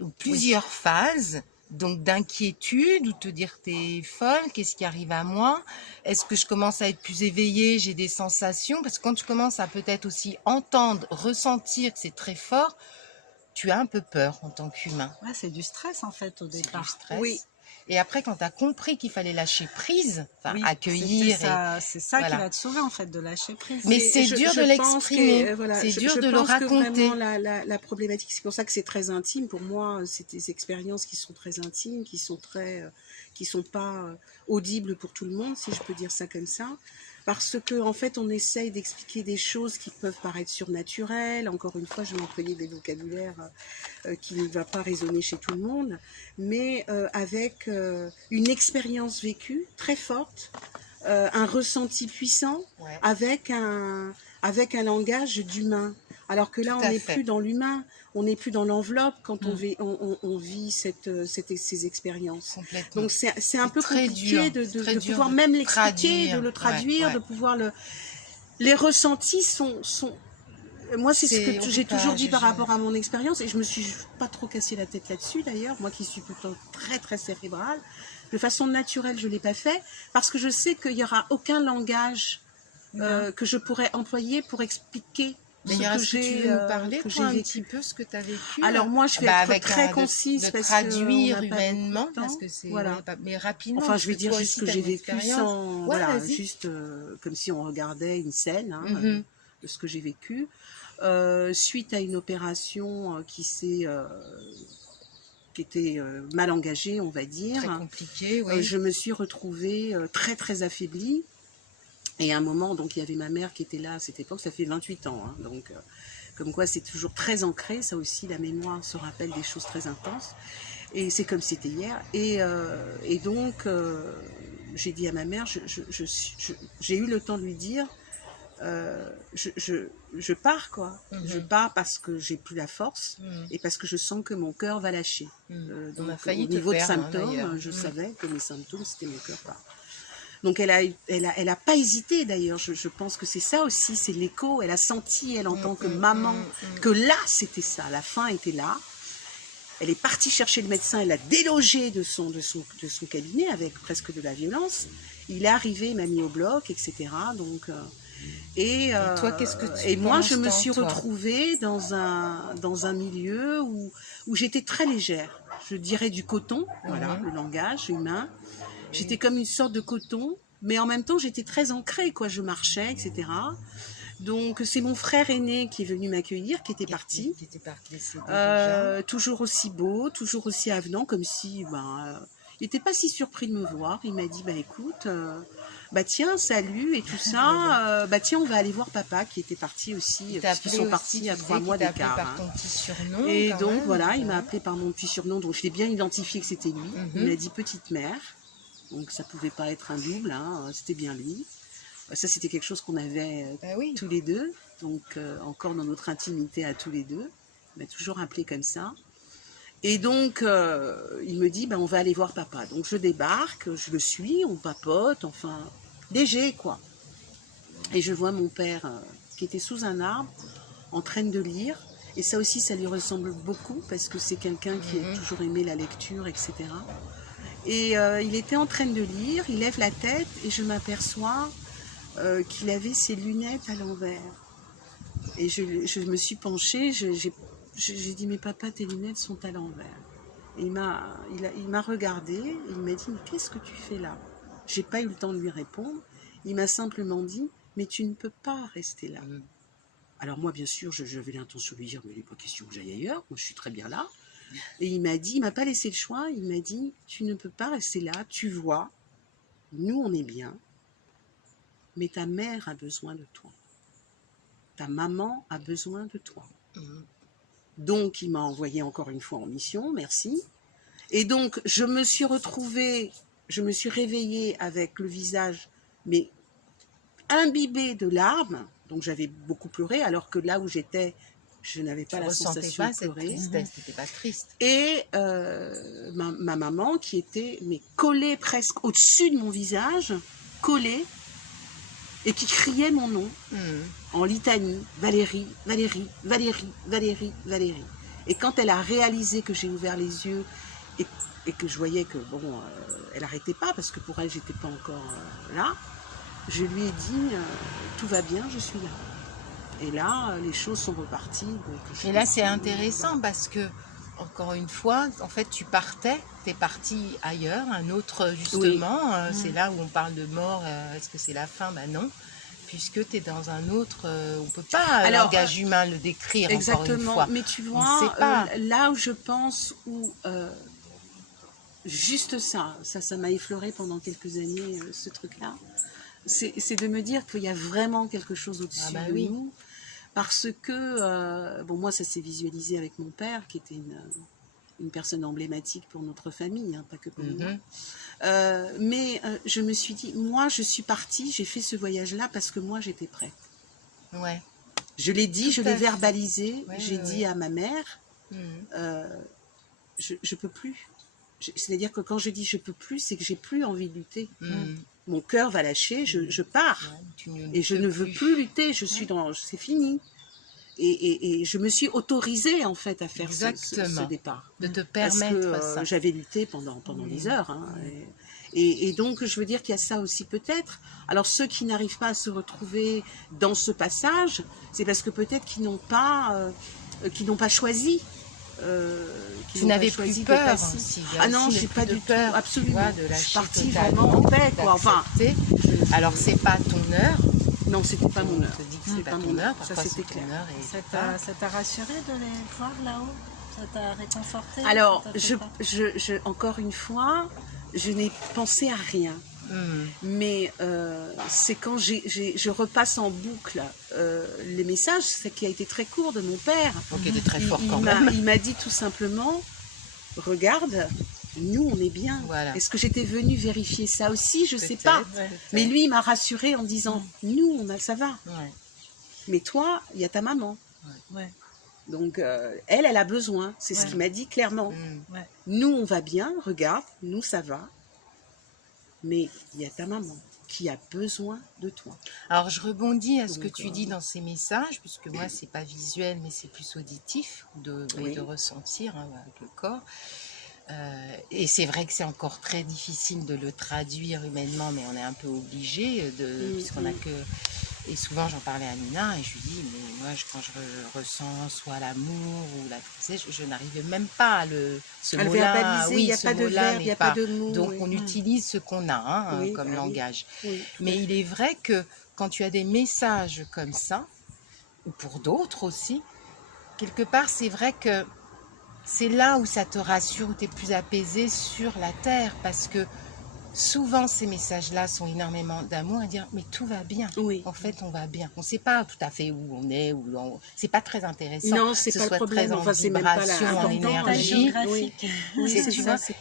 Donc Oui. plusieurs phases, donc d'inquiétude, ou te dire t'es folle, qu'est-ce qui arrive à moi? Est-ce que je commence à être plus éveillée, j'ai des sensations? Parce que quand tu commences à peut-être aussi entendre, ressentir que c'est très fort, tu as un peu peur en tant qu'humain. Ouais, c'est du stress en fait au C'est du départ. stress. Oui, Et après, quand tu as compris qu'il fallait lâcher prise, enfin oui, accueillir et c'est ça qui voilà. va te sauver en fait, de lâcher prise. Mais Mais c'est dur je de pense l'exprimer, que voilà, c'est dur je de le pense que vraiment raconter. la problématique, c'est pour ça que c'est très intime. Pour moi, c'est des expériences qui sont très intimes, qui sont pas audibles pour tout le monde, si je peux dire ça comme ça. Parce que en fait, on essaye d'expliquer des choses qui peuvent paraître surnaturelles. Encore une fois, je vais employer des vocabulaires qui ne va pas résonner chez tout le monde, mais avec une expérience vécue très forte, un ressenti puissant, Ouais. avec un langage d'humain. Alors que là, Tout on à n'est fait. plus dans l'humain, on n'est plus dans l'enveloppe quand on vit ces expériences. Complètement. Donc c'est un peu très compliqué dur, de très dur pouvoir de même l'expliquer, traduire. de le traduire, Ouais, de ouais. pouvoir le... Les ressentis sont... Moi, c'est ce On que peut j'ai pas, toujours dit par rapport à mon expérience, et je me suis pas trop cassé la tête là-dessus d'ailleurs, moi qui suis plutôt très très cérébrale. De façon naturelle, je l'ai pas fait, parce que je sais qu'il y aura aucun langage que je pourrais employer pour expliquer D'ailleurs, est-ce que tu veux nous parler, que toi, un vécu. petit peu ce que tu as vécu? Alors moi, je vais Bah, être avec très concise de parce traduire qu'on n'a pas humainement, beaucoup de temps. parce que c'est Voilà. ouais, mais rapidement. Enfin, parce je vais que dire toi juste aussi, ce que t'as j'ai une vécu expérience. sans, Ouais, voilà, vas-y. juste comme si on regardait une scène hein, Mhm. de ce que j'ai vécu. Suite à une opération qui était mal engagée, on va dire, Très compliqué, oui. je me suis retrouvée très très affaiblie. Et à un moment, donc il y avait ma mère qui était là à cette époque, ça fait 28 ans, hein, donc comme quoi c'est toujours très ancré, ça aussi la mémoire se rappelle des choses très intenses. Et c'est comme c'était hier. Et donc, j'ai dit à ma mère, j'ai eu le temps de lui dire, je pars, quoi. Je pars parce que j'ai plus la force et parce que je sens que mon cœur va lâcher. On a Donc, failli au te niveau de perdre, hein, symptômes, d'ailleurs. je savais que mes symptômes, c'était mon cœur part. Donc elle a pas hésité d'ailleurs, je pense que c'est ça aussi, c'est l'écho, elle a senti, elle en tant que maman, que là c'était ça, la fin était là. Elle est partie chercher le médecin, elle l'a délogé de son cabinet avec presque de la violence. Il est arrivé, il m'a mis au bloc, etc. Donc, et toi, qu'est-ce que tu et moi, penses, je me toi, suis retrouvée dans un milieu où j'étais très légère. Je dirais du coton, voilà, le langage humain. J'étais comme une sorte de coton, mais en même temps, j'étais très ancrée, quoi. Je marchais, etc. Donc, c'est mon frère aîné qui est venu m'accueillir, qui était parti. Qui était parti décédé déjà. Toujours aussi beau, toujours aussi avenant, comme si, il n'était pas si surpris de me voir. Il m'a dit, écoute, tiens, salut et tout ça. Tiens, on va aller voir papa qui était parti aussi, parce qu'ils sont partis à 3 mois d'écart. Par ton petit surnom. Et donc, même, voilà, il m'a appelé par mon petit surnom, donc je l'ai bien identifié que c'était lui. Il m'a dit petite mère. Donc ça pouvait pas être un double, hein, c'était bien lui. Ça c'était quelque chose qu'on avait tous les deux, donc encore dans notre intimité à tous les deux. On m'a toujours appelé comme ça. Et donc il me dit on va aller voir papa. Donc je débarque, je le suis, on papote, enfin léger quoi. Et je vois mon père qui était sous un arbre en train de lire. Et ça aussi ça lui ressemble beaucoup parce que c'est quelqu'un qui a toujours aimé la lecture, etc. Et il était en train de lire, il lève la tête et je m'aperçois qu'il avait ses lunettes à l'envers. Et je me suis penchée, j'ai dit, mais papa, tes lunettes sont à l'envers. Et il m'a regardé et il m'a dit, mais qu'est-ce que tu fais là? J'ai pas eu le temps de lui répondre. Il m'a simplement dit, mais tu ne peux pas rester là. Alors moi, bien sûr, j'avais l'intention de lui dire, mais il n'est pas question que j'aille ailleurs, moi je suis très bien là. Et il m'a pas laissé le choix, il m'a dit, tu ne peux pas rester là, tu vois, nous on est bien, mais ta mère a besoin de toi. Ta maman a besoin de toi. Donc il m'a envoyé encore une fois en mission, merci. Et donc je me suis réveillée avec le visage, mais imbibé de larmes, donc j'avais beaucoup pleuré, alors que là où j'étais, je n'avais pas la sensation de pleurer. T'étais pas triste. Et ma maman qui était collée presque au-dessus de mon visage, collée, et qui criait mon nom en litanie, Valérie, Valérie, Valérie, Valérie, Valérie. Et quand elle a réalisé que j'ai ouvert les yeux et que je voyais que, bon, elle n'arrêtait pas, parce que pour elle, j'étais pas encore là, je lui ai dit, tout va bien, je suis là. Et là, les choses sont reparties. Donc, et là, c'est intéressant parce que, encore une fois, en fait, tu es parti ailleurs, un autre, justement, c'est là où on parle de mort, est-ce que c'est la fin? Ben non, puisque tu es dans un autre, on ne peut pas, langage humain, le décrire, exactement, encore une fois. Mais tu vois, là où je pense, où juste ça m'a effleuré pendant quelques années, ce truc-là, c'est de me dire qu'il y a vraiment quelque chose au-dessus de nous, parce que, bon, moi, ça s'est visualisé avec mon père, qui était une personne emblématique pour notre famille, hein, pas que pour moi. Mais je me suis dit, moi, je suis partie, j'ai fait ce voyage-là parce que moi, j'étais prête. Ouais. Je l'ai dit, je l'ai verbalisé, j'ai dit à ma mère, je peux plus. C'est-à-dire que quand je dis je peux plus, c'est que j'ai plus envie de lutter. Mon cœur va lâcher, je pars. Et je ne veux plus lutter, je suis dans... C'est fini. Et je me suis autorisée, en fait, à faire ce départ. De te permettre parce que, ça. J'avais lutté pendant des heures. Hein, et donc, je veux dire qu'il y a ça aussi peut-être. Alors, ceux qui n'arrivent pas à se retrouver dans ce passage, c'est parce que peut-être qu'ils n'ont pas choisi. Tu n'avais plus peur aussi. Ah non, j'ai pas du peur, absolument. De je suis partie vraiment en paix, quoi. Enfin, alors, c'est pas ton heure. Non, c'était pas mon heure. On te dit que c'est pas ton heure, ça c'était clair. Ça t'a rassuré de les voir là-haut? Ça t'a réconforté? Alors, encore une fois, je n'ai pensé à rien. Mais c'est quand je repasse en boucle les messages, c'est qui a été très court de mon père. Donc, il était très fort quand même. Il m'a dit tout simplement, regarde, nous on est bien. Voilà. Est-ce que j'étais venue vérifier ça aussi? Je sais pas. Mais lui, il m'a rassurée en disant, nous, ça va. Ouais. Mais toi, il y a ta maman. Ouais. Donc, elle a besoin. C'est ce qu'il m'a dit clairement. Nous, on va bien, regarde, nous, ça va. Mais il y a ta maman qui a besoin de toi. Alors, je rebondis à ce que tu dis dans ces messages, puisque moi, c'est pas visuel, mais c'est plus auditif, de ressentir avec le corps. Et c'est vrai que c'est encore très difficile de le traduire humainement, mais on est un peu obligé, puisqu'on a que... Et souvent, j'en parlais à Nina, et je lui dis, mais moi, quand je ressens soit l'amour ou la tristesse, je n'arrivais même pas à ce mot-là. Oui, il n'y a pas de verbe, il n'y a pas de mots. Donc, on utilise ce qu'on a comme langage. Mais il est vrai que quand tu as des messages comme ça, ou pour d'autres aussi, quelque part, c'est vrai que c'est là où ça te rassure, où tu es plus apaisé sur la terre, parce que souvent ces messages-là sont énormément d'amour, à dire mais tout va bien. En fait, on va bien. On ne sait pas tout à fait où on est, c'est pas très intéressant. Non, c'est pas le problème. Enfin, c'est même pas en énergie.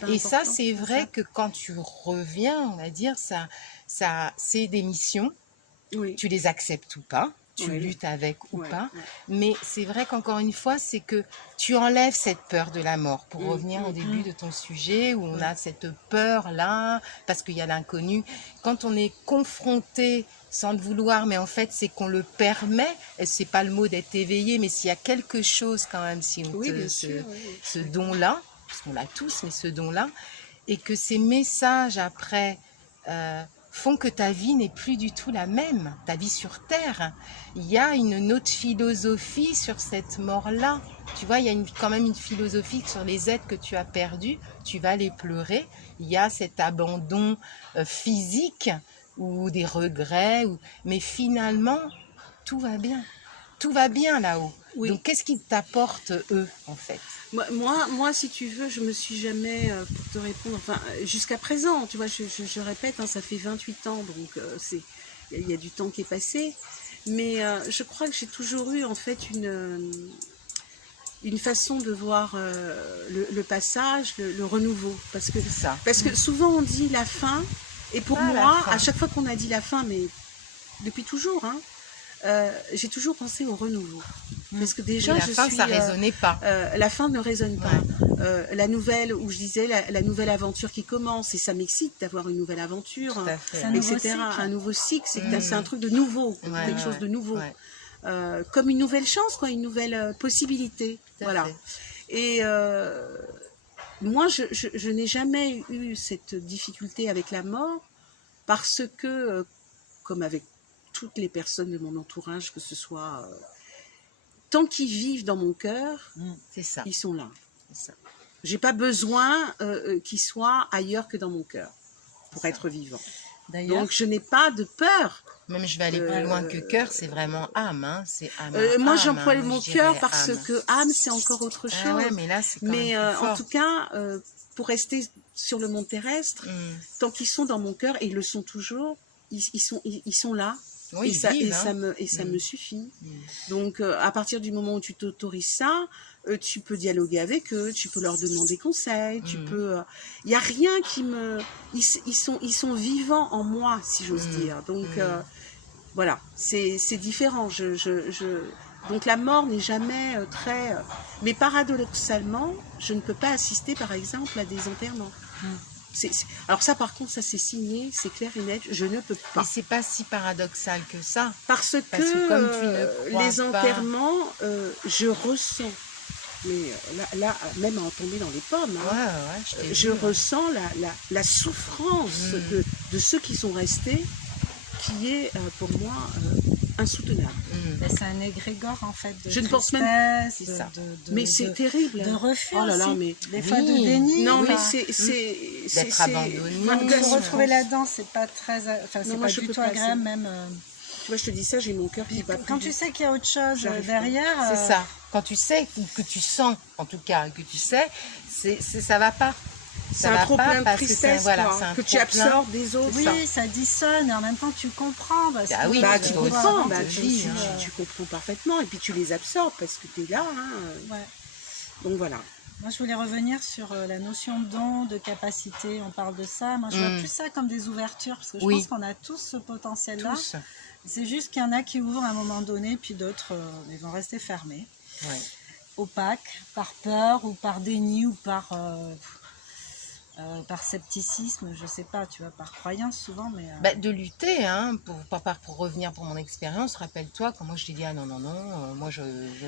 Et ça, c'est vrai que quand tu reviens, on va dire c'est des missions. Tu les acceptes ou pas. Tu luttes avec ou pas. Mais c'est vrai qu'encore une fois, c'est que tu enlèves cette peur de la mort. Pour revenir au début de ton sujet, où on a cette peur-là, parce qu'il y a l'inconnu. Quand on est confronté, sans le vouloir, mais en fait, c'est qu'on le permet, et c'est pas le mot d'être éveillé, mais s'il y a quelque chose quand même, si on ce don-là, parce qu'on l'a tous, mais ce don-là, et que ces messages après... font que ta vie n'est plus du tout la même, ta vie sur Terre. Il y a une autre philosophie sur cette mort-là. Tu vois, il y a quand même une philosophie sur les êtres que tu as perdus, tu vas les pleurer. Il y a cet abandon physique ou des regrets, mais finalement, tout va bien. Tout va bien là-haut. Donc, qu'est-ce qu'ils t'apportent, eux, en fait? Moi, si tu veux, je me suis jamais, pour te répondre, enfin, jusqu'à présent, tu vois, je répète, hein, ça fait 28 ans, donc il y a du temps qui est passé, mais je crois que j'ai toujours eu, en fait, une façon de voir le passage, le renouveau, parce que souvent on dit la fin, et pour moi, à chaque fois qu'on a dit la fin, mais depuis toujours, hein, j'ai toujours pensé au renouveau. Parce que déjà, la fin, ça résonnait pas. La fin ne résonne pas. La nouvelle, où je disais, la nouvelle aventure qui commence, et ça m'excite d'avoir une nouvelle aventure, etc. Un nouveau cycle, c'est un truc de nouveau, quelque chose de nouveau. comme une nouvelle chance, quoi, une nouvelle possibilité. Tout à Voilà. fait. Et moi, je n'ai jamais eu cette difficulté avec la mort parce que, comme avec toutes les personnes de mon entourage, que ce soit... tant qu'ils vivent dans mon cœur, C'est ça. ils sont là. C'est ça. J'ai pas besoin qu'ils soient ailleurs que dans mon cœur pour être vivant. D'ailleurs, Donc, je n'ai pas de peur. Même je vais aller plus loin que cœur, c'est vraiment âme, hein. C'est âme. Moi, âme, j'emploie hein, le mot je cœur dirais parce âme. que âme, c'est encore autre chose. Ah ouais, mais là, c'est quand Mais même plus en fort. tout cas, pour rester sur le monde terrestre, tant qu'ils sont dans mon cœur, et ils le sont toujours, ils sont là. Oui, et ça, vivent, ça me suffit. Donc, à partir du moment où tu t'autorises ça, tu peux dialoguer avec eux, tu peux leur demander conseil, tu peux... Il n'y a rien qui me... Ils sont vivants en moi, si j'ose dire. Donc, voilà, c'est différent. Donc, la mort n'est jamais très... Mais paradoxalement, je ne peux pas assister, par exemple, à des enterrements. Alors ça, par contre, ça c'est signé, c'est clair et net, je ne peux pas. Et c'est pas si paradoxal que ça. Parce que comme tu ne crois les pas- enterrements, je ressens, mais là, même à en tomber dans les pommes, Ouais, hein, ouais, je t'ai je vu, hein. ressens la souffrance de ceux qui sont restés, qui est pour moi insoutenable. mais c'est un égrégore en fait de Je ne pense même- tristesse, C'est ça. Mais c'est terrible. de refus Oh là là, aussi. mais... Des fois de Oui. déni. Non, mais enfin, D'être abandonné. de se retrouver là-dedans, c'est pas très, enfin c'est moi, pas je du peux tout pas, agréable ça. même. Tu vois, je te dis ça, j'ai mon cœur qui bat Quand plus tu sais qu'il y a autre chose J'arrive pas. derrière, C'est ça. Quand tu sais, ou que tu sens, en tout cas, que tu sais, ça va pas. C'est Ça un va trop pas plein de parce que tristesse, voilà, quoi, c'est un que tu trop-plein. absorbes des autres. oui, ça. ça dissonne et en même temps tu comprends. Parce Ah que, oui, Bah, tu tu dois comprends, aussi bah, te tu, vivre, tu- hein. tu comprends parfaitement, et puis tu les absorbes parce que tu es là. Hein. ouais. Donc voilà. Moi, je voulais revenir sur la notion de don, de capacité. On parle de ça. Moi, je vois plus ça comme des ouvertures parce que je Oui. pense qu'on a tous ce potentiel-là. Tous. C'est juste qu'il y en a qui ouvrent à un moment donné, puis d'autres, ils vont rester fermés, Ouais. opaques, par peur ou par déni ou par scepticisme, je sais pas, tu vois, par croyance souvent, mais... Bah, de lutter, hein, pour revenir pour mon expérience, rappelle-toi quand moi je t'ai dit ah non, moi je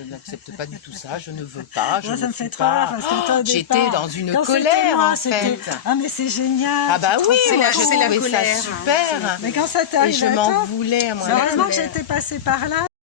n'accepte pas du tout ça, je ne veux pas, je moi, ne ça me suis fait trop rire pas. parce que toi, au J'étais départ, dans une quand c'était colère moi, en c'était, fait. ah mais c'est génial. Ah bah tu te oui, rends moi compte. je c'est la trouvais colère, ça hein, super. c'est la Mais quand ça t'est Et arrivé je à m'en toi, voulais à moi. heureusement que colère. j'étais passée par là.